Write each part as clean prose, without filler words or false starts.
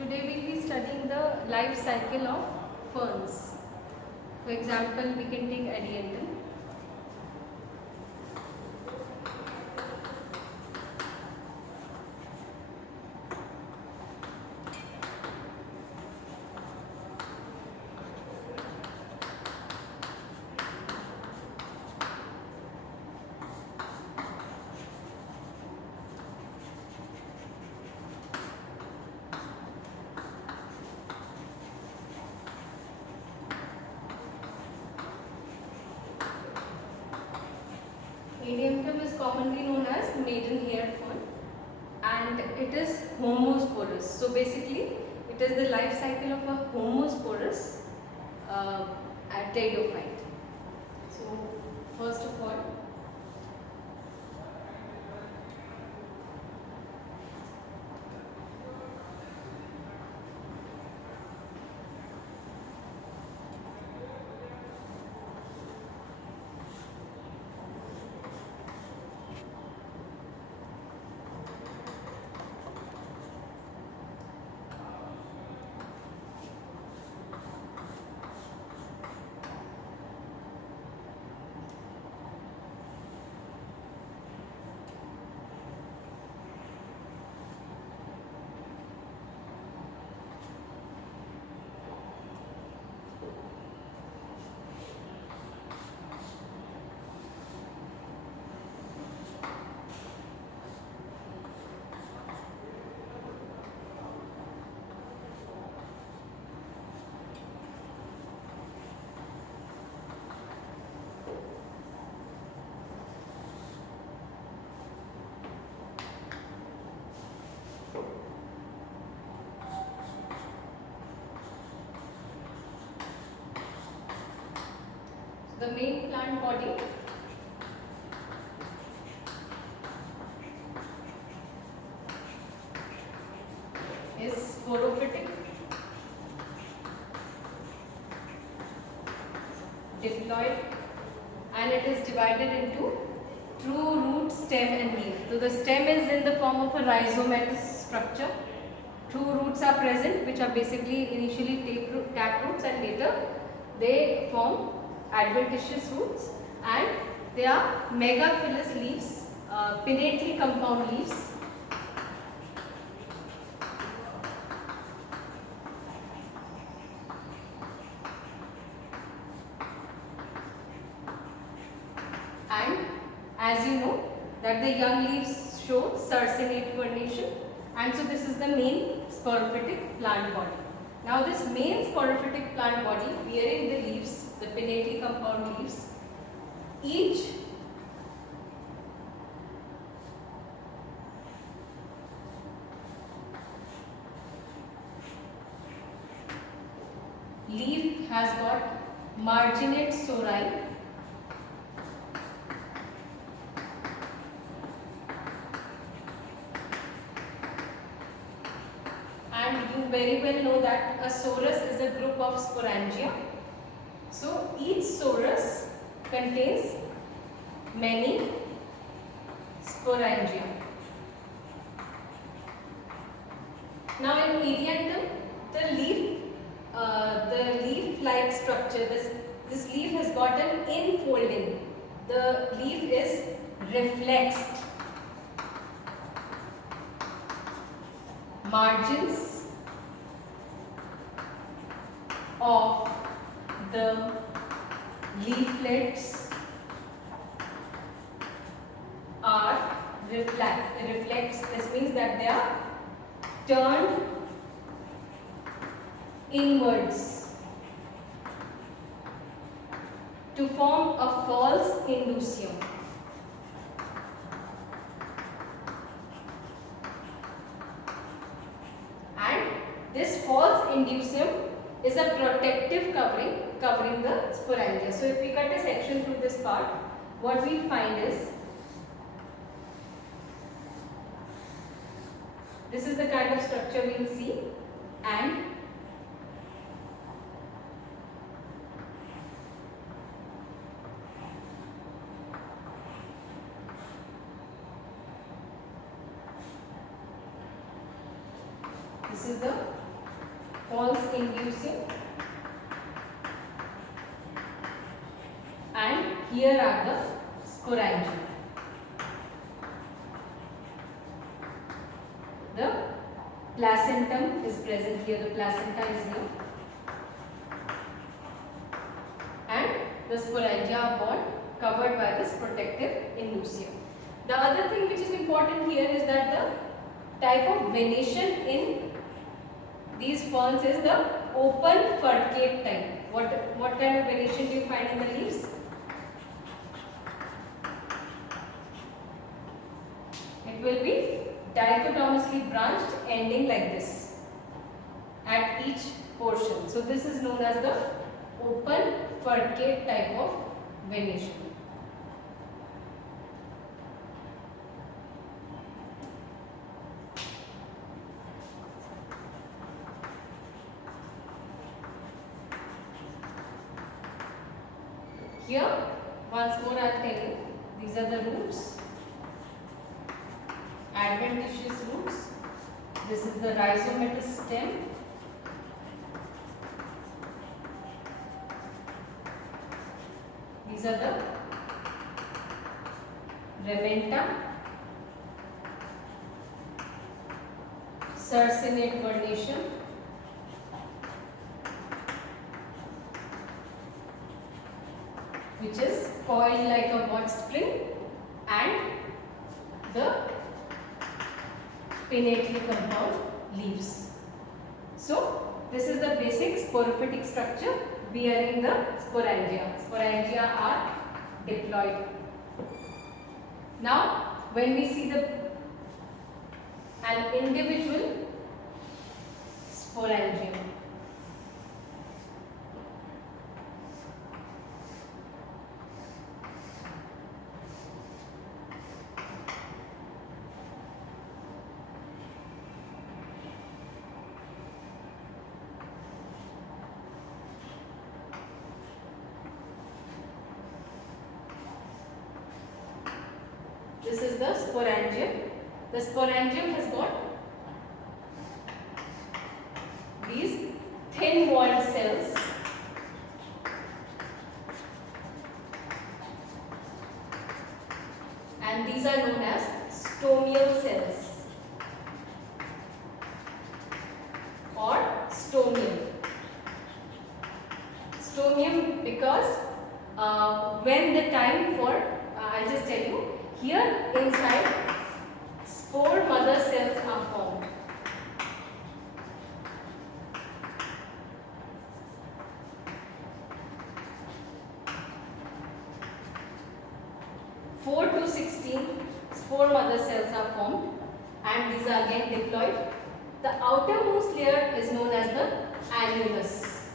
Today we'll be studying the life cycle of ferns. For example, we can take Adiantum. Adiantum is commonly known as maiden-haired fern and it is homosporous. So basically, it is the life cycle of a homosporous pteridophyte. So first of all, the main plant body is sporophytic, diploid, and it is divided into true root, stem and leaf. So the stem is in the form of a rhizomatous structure. True roots are present, which are basically initially tap roots and later they form adventitious roots, and they are megaphyllous leaves, pinnately compound leaves. And as you know that the young leaves show circinate vernation, and so this is the main sporophytic plant body. Now this main sporophytic plant body bearing the leaves, the pinnately compound leaves, each leaf has got marginate sori, and you very well know that a sorus is a group of sporangia. So each sorus contains many sporangia. Now in Adiantum, the leaf-like structure, this leaf has got an infolding. The leaf is reflexed. Margins of the leaflets are reflex. This means that they are turned inwards to form a false indusium. And this false indusium is a protective covering the sporangia. So if we cut a section through this part, what we find is this is the kind of structure we will see, and This is the falls inducing, and here are the sporangia. The placentum is present here, the placenta is here, and the sporangia are born covered by this protective inducium. The other thing which is important here is that the type of venation in these ferns is the open furcate type. What kind of venation do you find in the leaves? It will be dichotomously branched, ending like this at each portion. So this is known as the open furcate type of venation. Here, once more I will tell you, these are the roots, adventitious roots. This is the rhizomatous stem. These are the ramenta, circinate vernation, which is coiled like a watch spring, and the pinnately compound leaves. So this is the basic sporophytic structure bearing the sporangia. Sporangia are diploid. Now when we see an individual sporangium, this is the sporangium. The sporangium has got these thin walled cells, and these are known as stomial cells or stomium. Stomium because when the time for, I'll just tell you, here inside spore mother cells are formed. Four to 16 spore mother cells are formed, and these are again diploid. The outermost layer is known as the annulus.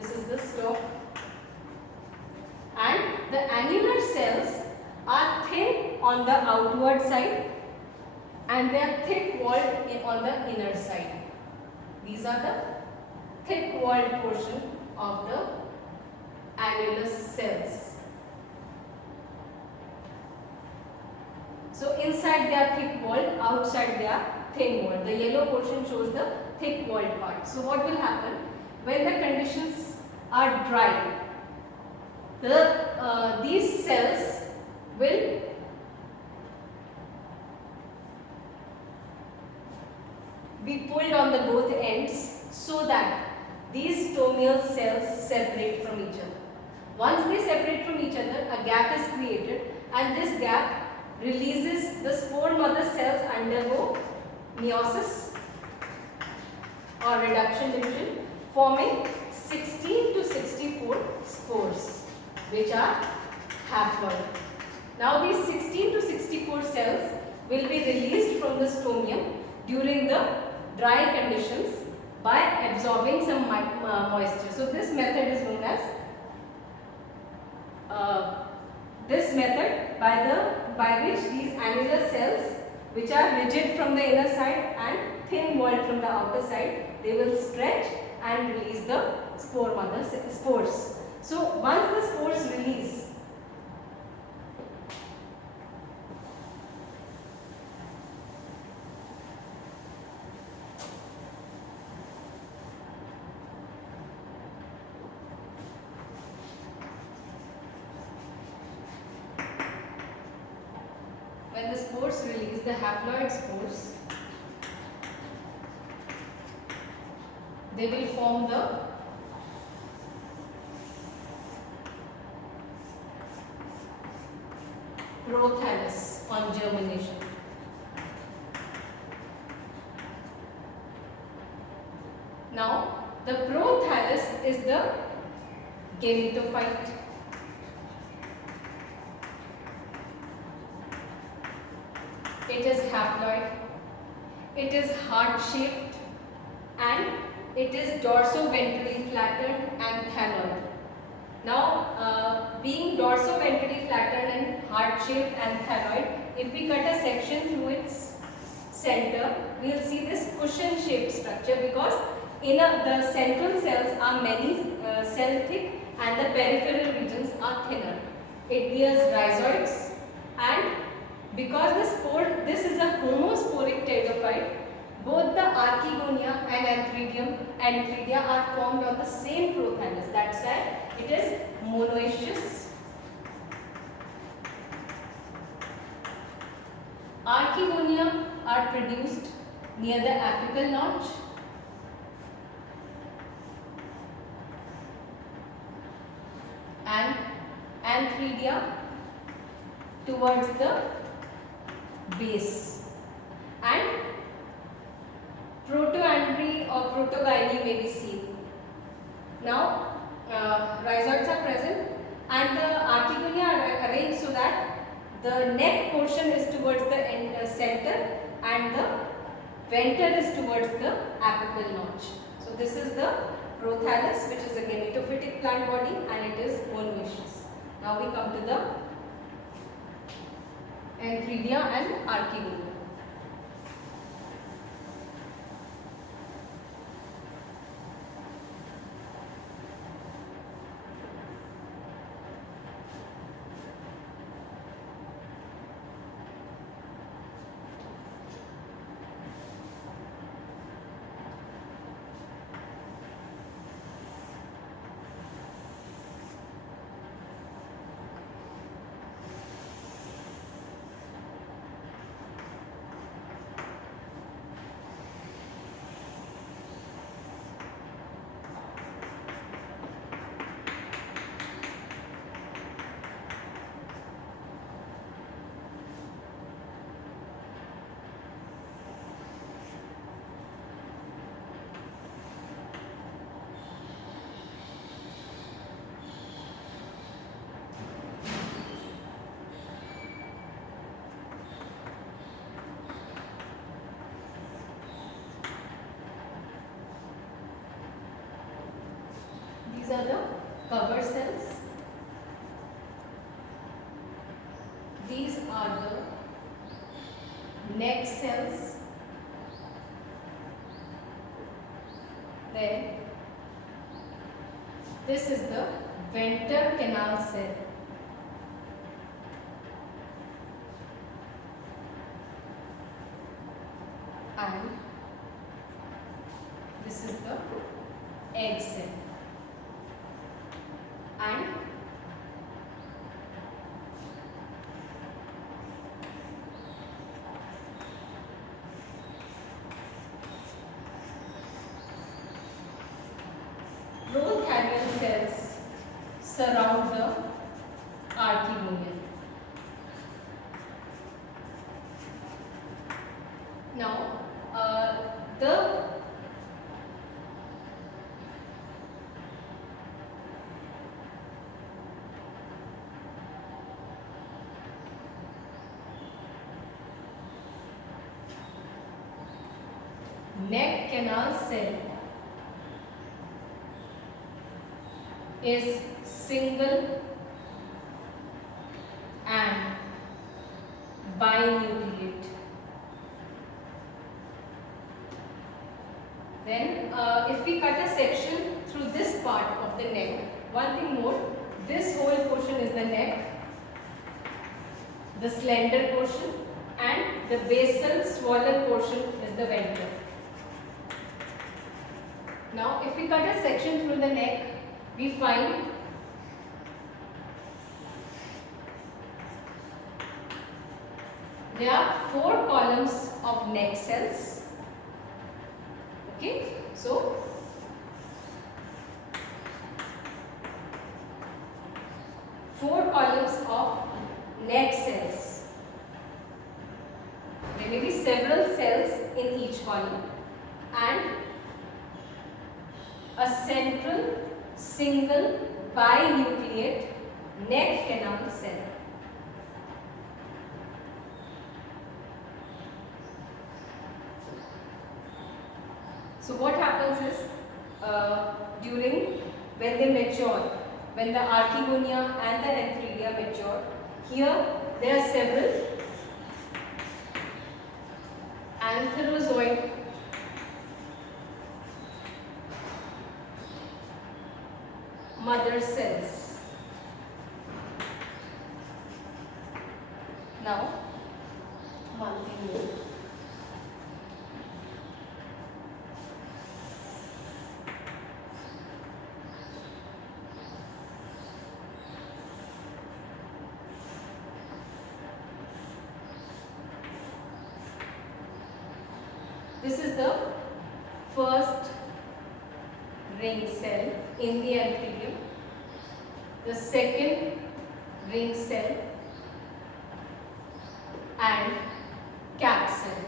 This is the stalk. And the annular cells are thin on the outward side and they are thick walled on the inner side. These are the thick walled portion of the annulus cells. So inside they are thick walled, outside they are thin walled. The yellow portion shows the thick walled part. So what will happen when the conditions are dry? These cells will be pulled on the both ends so that these stomial cells separate from each other. Once they separate from each other, a gap is created, and this gap releases the spore mother cells undergo meiosis or reduction division, forming 16 to 64 spores, which are haploid. Now these 16 to 64 cells will be released from the stomium during the dry conditions by absorbing some moisture. So this method is known as by which these annular cells, which are rigid from the inner side and thin walled from the outer side, they will stretch and release the spore mother spores. So once the spores release, when the spores release, the haploid spores, they will form the prothallus on germination. Now, the prothallus is the gametophyte. It is haploid, it is heart-shaped, and it is dorsoventrally flattened and thalloid. Now, being dorsoventrally flattened and heart-shaped and thalloid, if we cut a section through its center, we will see this cushion-shaped structure, because the central cells are many cell thick and the peripheral regions are thinner. It bears rhizoids, and because this is a homosporic pteridophyte, both the Archegonia and Antheridia are formed on the same prothallus. That's why it is monoecious. Archegonia are produced near the apical notch, and Antheridia towards the base, and protoandry or protogyny may be seen. Now, rhizoids are present, and the Archegonia are arranged so that the neck portion is towards the center and the venter is towards the apical notch. So this is the prothallus, which is a gametophytic plant body, and it is monoecious. Now we come to the Antheridia and Archegonia. These are the cover cells. These are the neck cells. Then this is the venter canal cell. And this is the egg cell. And prothallus cells surround the Archegonia. Now, the neck canal cell is single and binucleate. Then if we cut a section through this part of the neck, one thing more, this whole portion is the neck, the slender portion, and the basal swollen portion is the venter. Now if we cut a section through the neck, we find columns of neck cells. Okay, so four columns of neck cells. There may be several cells in each column and a central single binucleate neck canal cell. So what happens is during when they mature, when the archegonia and the antheridia mature, here there are several antherozoid mother cells. Now, one thing more. This is the first ring cell in the antheridium, the second ring cell and cap cell,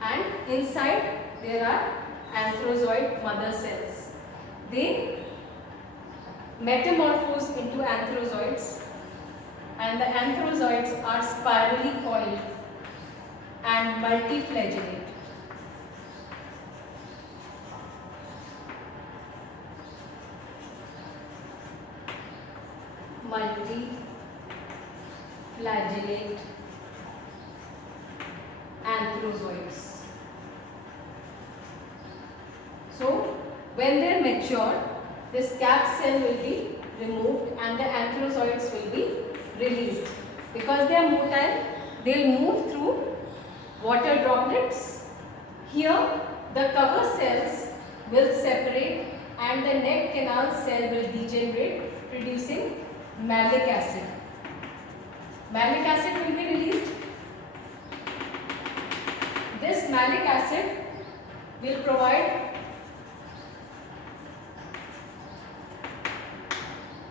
and inside there are antherozoid mother cells. They metamorphose into antherozoids, and the antherozoids are spirally coiled and multiflagellate. Multiflagellate antherozoids. So, when they are mature, this cap cell will be removed and the antherozoids will be released. Because they are motile, they will move through water droplets. Here, the cover cells will separate and the neck canal cell will degenerate, producing malic acid. Malic acid will be released. This malic acid will provide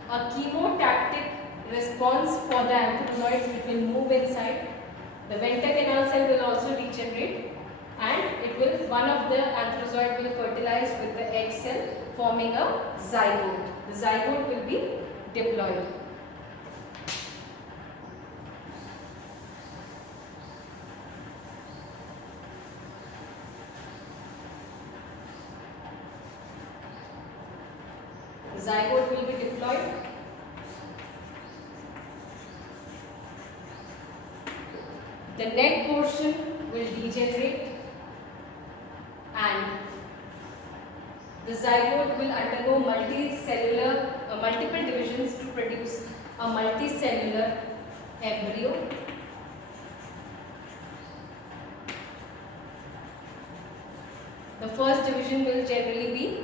a chemotactic response for the antherozoids, which will move inside. The venter canal cell will also regenerate, and one of the antherozoid will fertilize with the egg cell, forming a zygote. The zygote will be diploid. The zygote will be diploid. The neck portion will degenerate and the zygote will undergo multiple divisions to produce a multicellular embryo. The first division will generally be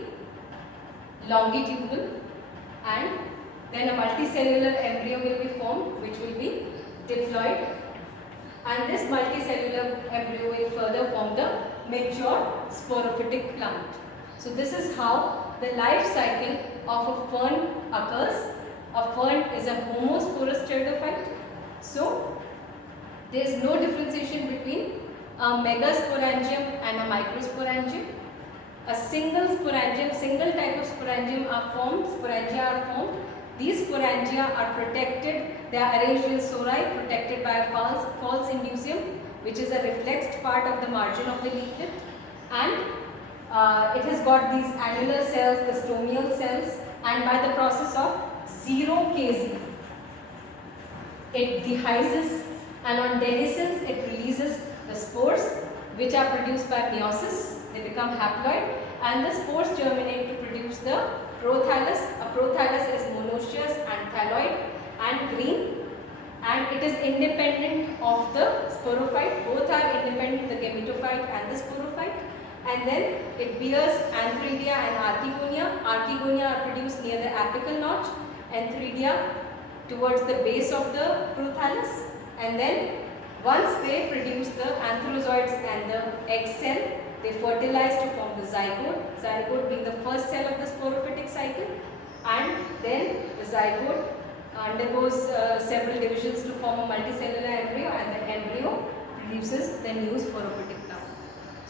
longitudinal and then a multicellular embryo will be formed, which will be diploid. And this multicellular embryo will further form the mature sporophytic plant. So this is how the life cycle of a fern occurs. A fern is a homosporous pteridophyte. So there is no differentiation between a megasporangium and a microsporangium. A single type of sporangia are formed. These sporangia are protected. They are arranged in sori, protected by a false indusium, which is a reflexed part of the margin of the leaflet, and it has got these annular cells, the stomial cells, and by the process of 0 Kz, it dehisces, and on dehiscence it releases the spores, which are produced by meiosis. They become haploid, and the spores germinate to produce the prothallus. A prothallus is monoecious and thalloid and green, and it is independent of the sporophyte. Both are independent, the gametophyte and the sporophyte. And then it bears antheridia and archegonia. Archegonia are produced near the apical notch, antheridia towards the base of the prothallus, and then Once they produce the antherozoids and the egg cell, they fertilize to form the zygote. Zygote being the first cell of the sporophytic cycle, and then the zygote undergoes several divisions to form a multicellular embryo, and the embryo produces the new sporophytic plant.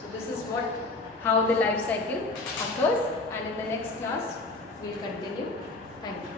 So this is how the life cycle occurs, and in the next class we will continue. Thank you.